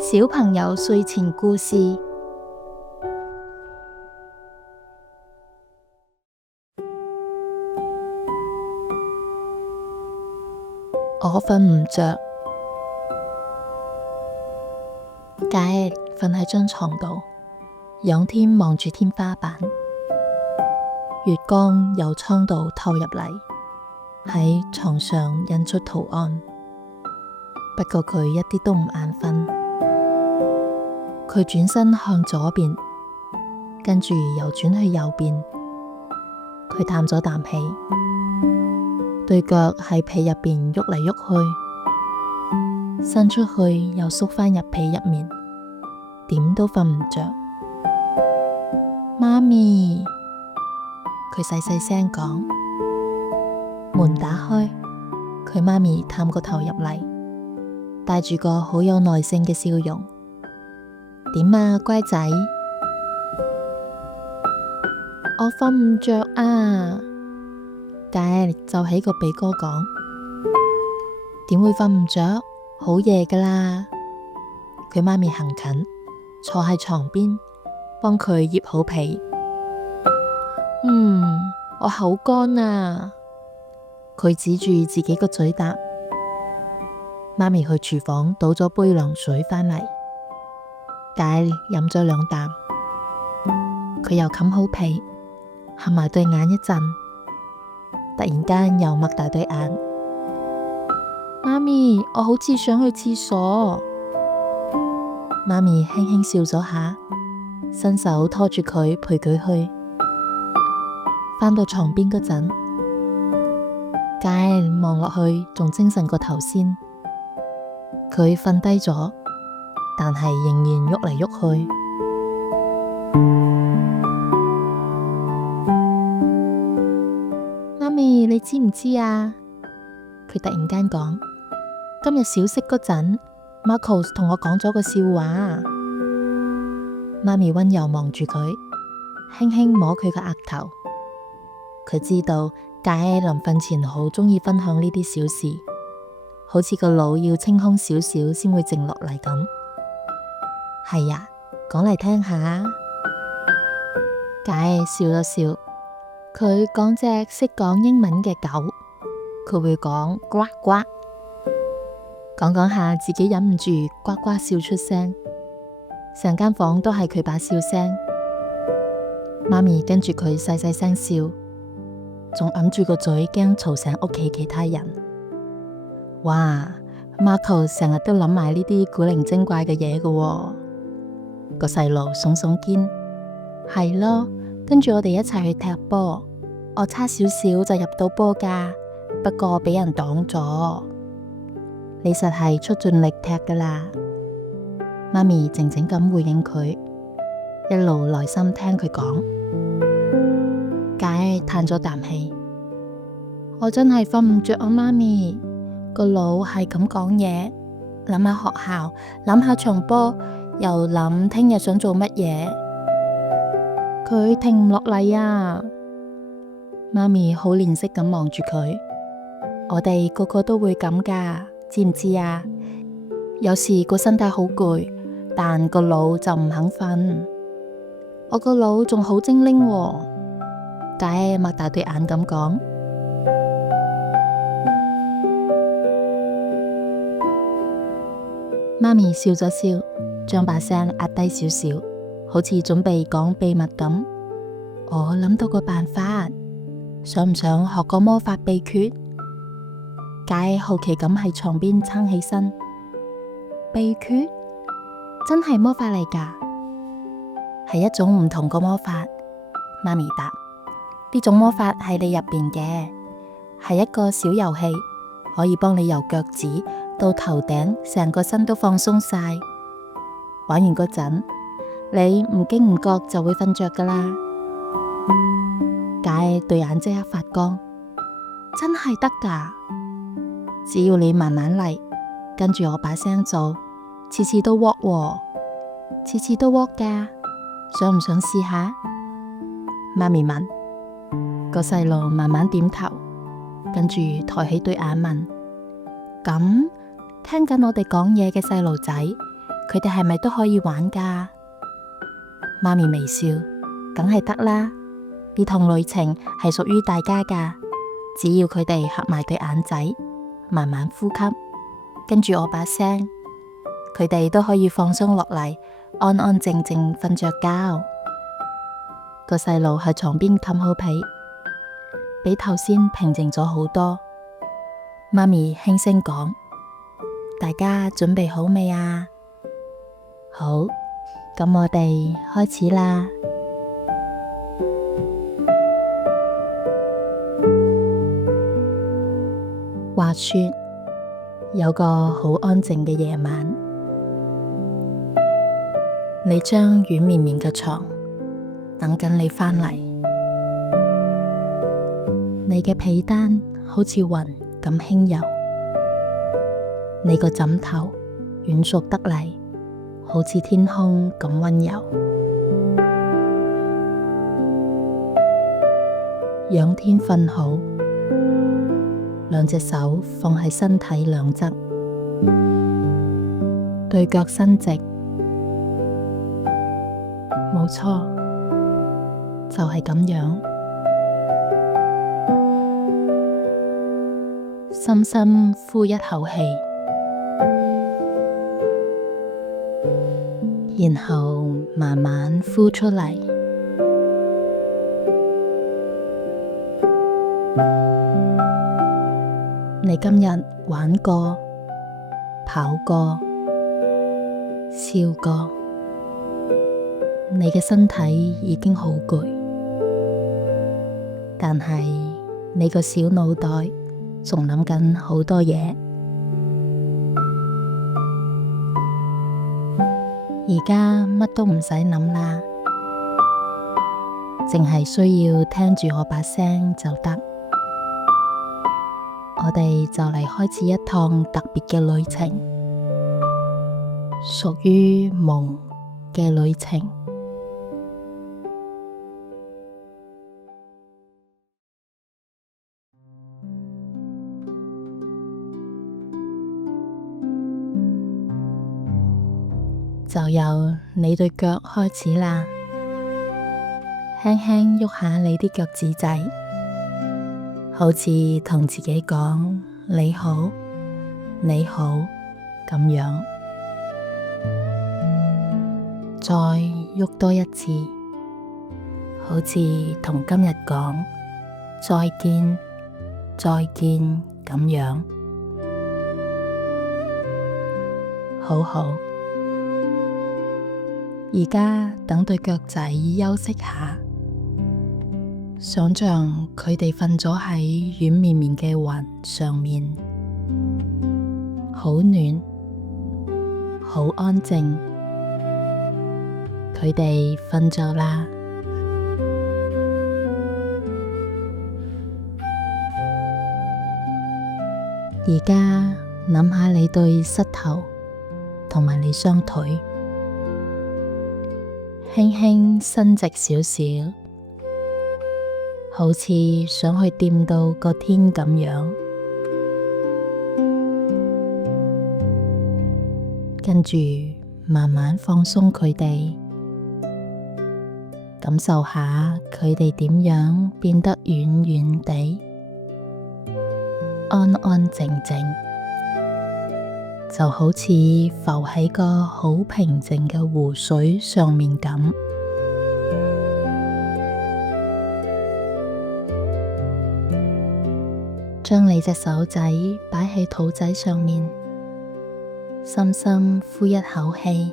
小朋友睡前故事。我瞓唔着，佳兒瞓喺張床度，仰天望住天花板，月光由窗度透入嚟，喺床上印出圖案。不過佢一啲都唔眼瞓，佢轉身向左邊，跟住又轉去右邊。佢嘆咗啖氣，對腳喺被入邊喐嚟喐去，伸出去又縮返入被入面，點都瞓唔着。媽咪，佢細細聲講。門打開，佢媽咪探個頭入嚟，帶住個好有耐性嘅笑容。點啊，乖仔？我瞓唔着啊！佳兒就喺個鼻哥講。點會瞓唔着？好夜㗎啦！佢媽咪行近，坐喺床邊，幫佢掖好被。我口乾啊！佢指住自己個嘴答。媽咪去廚房倒咗杯涼水返嚟，佳兒飲咗兩啖，佢又冚好被，合埋對眼一陣，突然間又擘大對眼。媽咪，我好似想去廁所。媽咪輕輕笑咗下，伸手拖住佢陪佢去。返到床邊嗰陣，佳兒望落去仲精神過頭先。佢瞓低咗，但係仍然喐嚟喐去。媽咪，你知唔知啊？佢突然間講，今日小息嗰陣，Marcus 同我講咗個笑話。媽咪溫柔望住佢，輕輕摸佢個額頭。佢知道佳兒臨瞓前好鍾意分享呢啲小事，好似個腦要清空少少先會靜落嚟咁。係呀，講嚟聽下。佳兒笑咗笑，佢講隻識講英文嘅狗，佢會講呱呱，講講下自己忍唔住呱呱笑出聲，成間房都係佢把笑聲。媽咪跟住佢細細聲笑，仲揞住個嘴驚嘈醒屋企其他人。哇，Marcus 成日都諗埋呢啲古靈精怪嘅嘢㗎喎。個細路聳聳肩，係咯，跟住我哋一齊去踢波，我差少少就入到波㗎，不過俾人擋咗。你實係出盡力踢㗎啦。媽咪靜靜咁回應佢，一路耐心聽佢講。佳兒嘆咗啖氣，我真係瞓唔着啊，媽咪，個腦係咁講嘢，諗下學校，諗下場波，又諗聽日想做乜嘢，佢停唔落嚟啊！媽咪好憐惜咁望住佢，我哋個個都會咁㗎，知唔知啊？有時個身體好攰，但個腦就唔肯瞓。我個腦仲好精靈喎。佳兒擘大對眼咁講。媽咪笑咗笑，將把聲壓低少少，好似準備講秘密咁。我諗到個辦法，想唔想學個魔法秘訣？佳兒好奇咁喺床邊撐起身。秘訣？真係魔法嚟㗎？係一種唔同個魔法。媽咪答。呢種魔法喺你入邊嘅，係一個小遊戲，可以幫你由腳趾到頭頂，成個身都放鬆晒。玩完嗰陣，你唔經唔覺就會瞓着㗎啦。佳兒對眼即刻發光，真係得㗎！只要你慢慢嚟，跟住我把聲做，次次都 work 喎，次次都 work 㗎，想唔想試下？媽咪問。個細路慢慢點頭，跟住抬起對眼問：咁聽緊我哋講嘢嘅細路仔，佢哋係咪都可以玩㗎？媽咪微笑，梗係得啦。呢趟旅程係屬於大家㗎，只要佢哋合埋對眼仔，慢慢呼吸，跟住我把聲，佢哋都可以放鬆落嚟，安安靜靜瞓着覺。個細路喺床邊冚好被，比頭先平靜咗好多。媽咪輕聲講：大家準備好未啊？好，咁我哋開始啦。話說有個好安靜嘅夜晚，你張軟綿綿嘅床等緊你返嚟，你嘅被單好似雲咁輕柔，你個枕頭軟熟得嚟，好似天空咁溫柔。仰天瞓好，兩隻手放喺身體兩側，對腳伸直，冇錯，就係咁樣。深深呼一口氣，然後慢慢呼出嚟。你今日玩過、跑過、笑過，你嘅身體已經好攰，但係你個小腦袋仲諗緊好多嘢。而家乜都唔使諗啦，淨係需要聽住我把聲就得。我哋就嚟開始一趟特別嘅旅程，屬於夢嘅旅程。就由你對腳開始啦，輕輕喐下你啲腳趾仔，好似同自己講你好，你好咁樣。再喐多一次，好似同今日講再見，再見咁樣。好好，而家等對腳仔休息下，想象佢哋瞓咗喺軟綿綿嘅雲上面，好暖，好安靜。佢哋瞓咗啦。而家諗下你對膝頭同埋你雙腿，輕輕伸直少少，好似想去掂到個天咁樣。跟住慢慢放鬆佢哋，感受下佢哋點樣變得軟軟地，安安靜靜，就好似浮喺個好平靜嘅湖水上面咁。將你隻手仔擺喺肚仔上面，深深呼一口氣，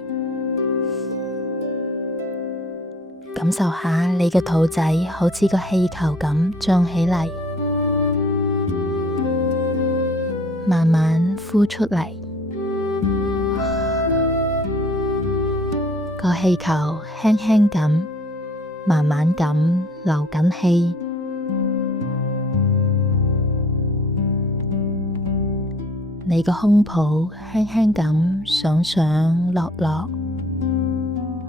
感受下你嘅肚仔好似個氣球咁脹起嚟，慢慢呼出嚟，個氣球輕輕咁，慢慢咁流緊氣。你個胸脯輕輕咁上上落落，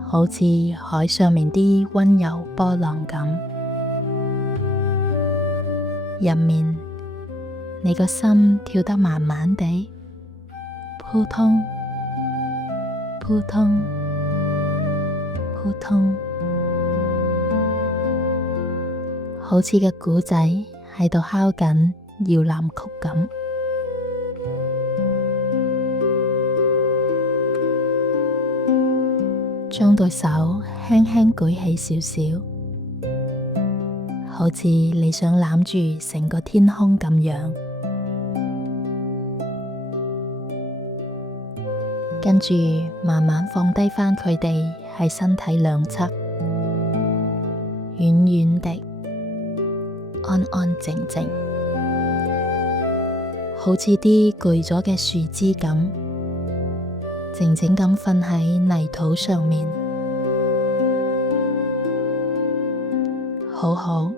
好似海上面啲溫柔波浪咁。入面你個心跳得慢慢地，撲通撲通撲通，好似個鼓仔喺度敲緊搖籃曲咁。將對手輕輕舉起少少，好似你想攬住成個天空咁樣。跟住慢慢放低返佢哋喺身體兩側，遠遠地，安安靜靜，好似啲攰咗嘅樹枝咁，靜靜咁瞓喺泥土上面。好好，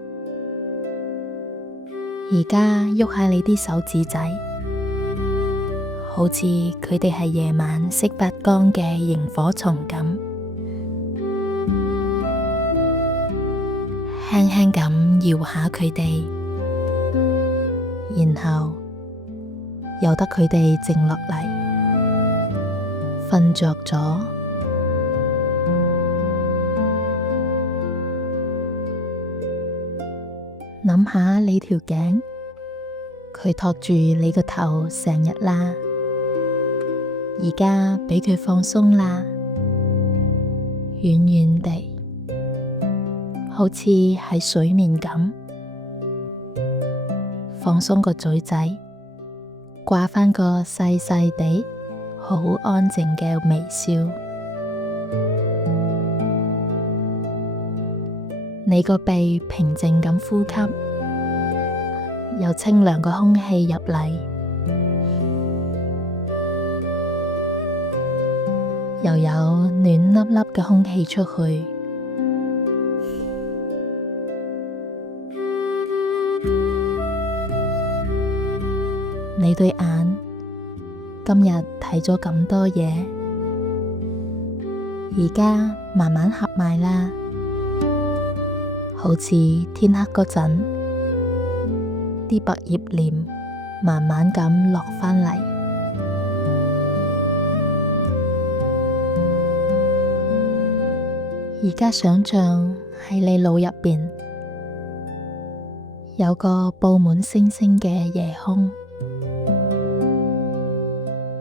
而家喐下你啲手指仔，好似佢哋係夜晚識發光嘅螢火蟲咁，輕輕咁搖下佢哋，然後由得佢哋靜落嚟，瞓着咗。諗下你條頸，佢托住你個頭成日啦，而家畀佢放鬆啦，遠遠地，好似喺水面咁，放鬆個嘴仔，掛返個細細地好安靜嘅微笑。你個鼻平靜咁呼吸，有清涼嘅空氣入嚟，又有暖粒粒嘅空氣出去。你對眼今日睇咗咁多嘢，而家慢慢合埋啦。好似天黑嗰陣，啲百葉簾慢慢咁落返嚟。而家想象喺你腦入邊有個佈滿星星嘅夜空，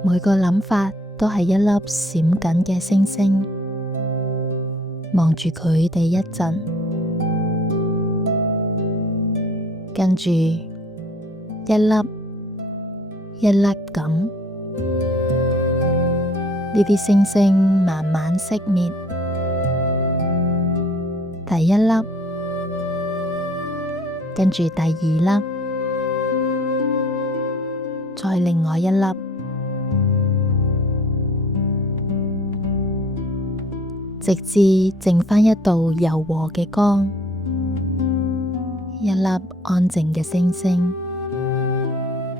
每個諗法都係一粒閃緊嘅星星，望住佢哋一陣。跟住一粒一粒咁，呢啲星星慢慢熄滅。第一粒，跟住第二粒，再另外一粒，直至剩返一道柔和嘅光。一粒安靜嘅星星，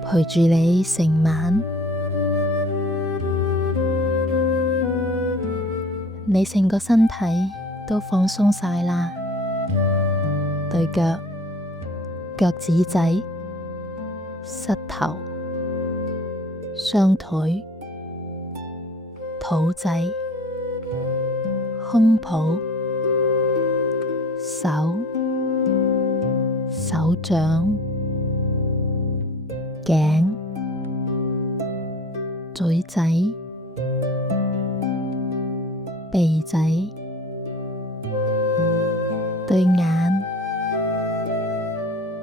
陪住你成晚。你成個身體都放鬆晒啦，對腳、腳趾仔、膝頭、雙腿、肚仔、胸脯、手、手掌、頸、嘴仔、鼻仔、對眼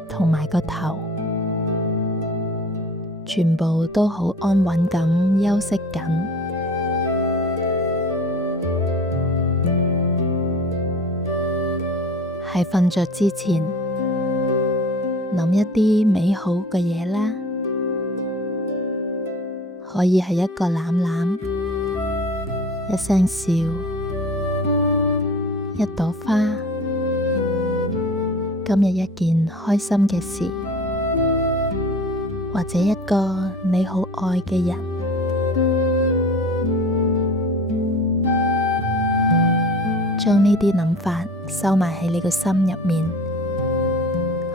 同埋個頭，全部都好安穩咁休息緊。喺瞓着之前，諗一啲美好嘅嘢啦，可以係一個攬攬，一聲笑，一朵花，今日一件開心嘅事，或者一個你好愛嘅人。將呢啲諗法收埋喺你個心入面，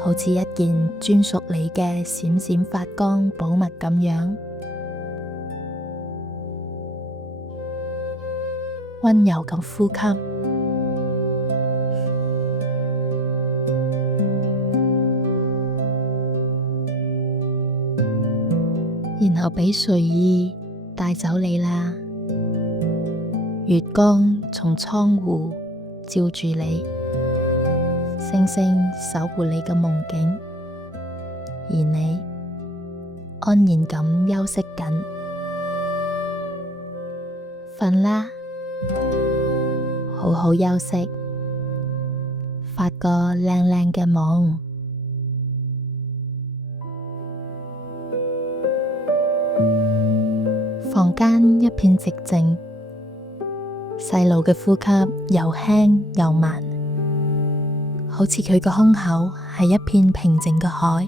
好似一件專屬你嘅閃閃發光寶物咁樣。溫柔咁呼吸，然後俾睡意帶走你啦。月光從窗戶照住你，星星守護你嘅夢境，而你安然咁休息緊。瞓啦，好好休息，發個靚靚嘅夢。房間一片寂靜，細路嘅呼吸又輕又慢，好似佢個胸口係一片平靜嘅海，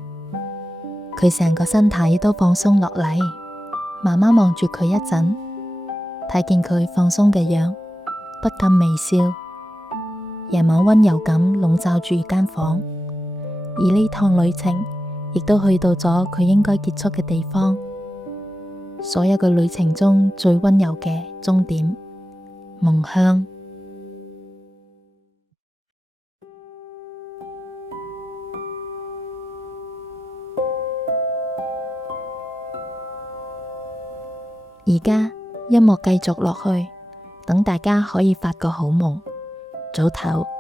佢成個身體都放鬆落嚟。媽媽望住佢一陣，睇見佢放鬆嘅樣，不禁微笑。夜晚溫柔咁籠罩住間房，而呢趟旅程亦都去到咗佢應該結束嘅地方。所有嘅旅程中最溫柔嘅終點，夢鄉。而家音樂繼續落去，等大家可以發個好夢。早唞。